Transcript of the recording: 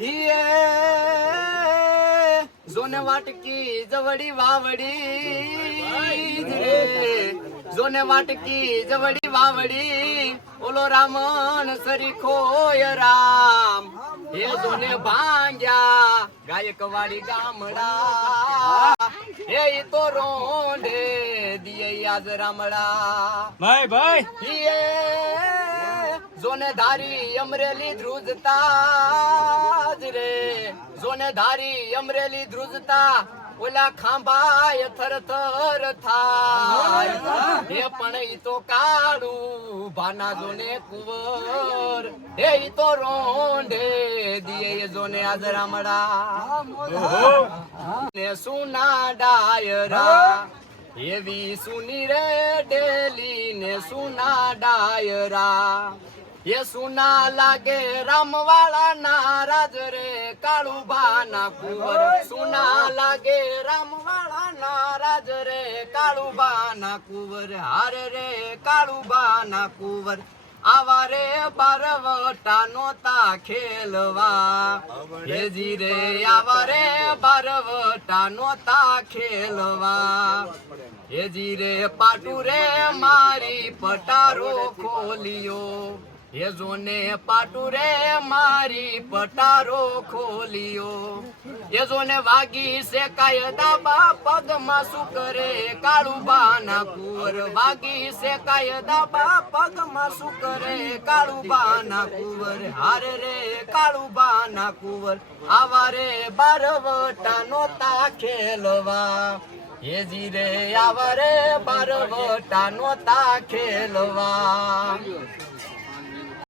हिये जोने वाटकी जवडी वावडी रे जोने वाटकी जवडी वावडी ओलो रामन सरी खोय राम हे जोने भांग्या गायकवाडी गामडा हे तो रोंडे दिये आज रामडा ભાઈ ભાઈ हिये जोने धारी अमरेली ध्रुजता रे जोने धारी अमरेली ध्रुजता ओला खांबाय थर थर थाय हे पण ઈ તો કાળું ભાના જોને કુંવર હે ઈ તો રોંઢે દિયે જોને આજ રામડા ને સુના ડાયરા એવી સુની રે ડેલી ને સુના ડાયરા ये सुना लागे रामवाला नाराज रे काळूबा ना कुवर सुना लागे रामवाला नाराज रे काळूबा ना कुवर हारे रे काळूबा ना कुवर आवा रे बारवटा नोता खेलवा हे जी रे आवा रे बारवटा नोता खेलवा हे जी रे पाटू रे मारी पटारो खोलियो ये जोने पाटू रे मारी पटारो खोलियो ये जोने वागी से कायदा बा पग मासु करे काळूबा ना कुवर वागी से कायदा बा पग मासु करे काळूबा ना कुवर हारे रे काळूबा ना कुवर आवा रे बारवटा नोता खेलवा ये जी रे आवा रे बारवटा नोता खेलवा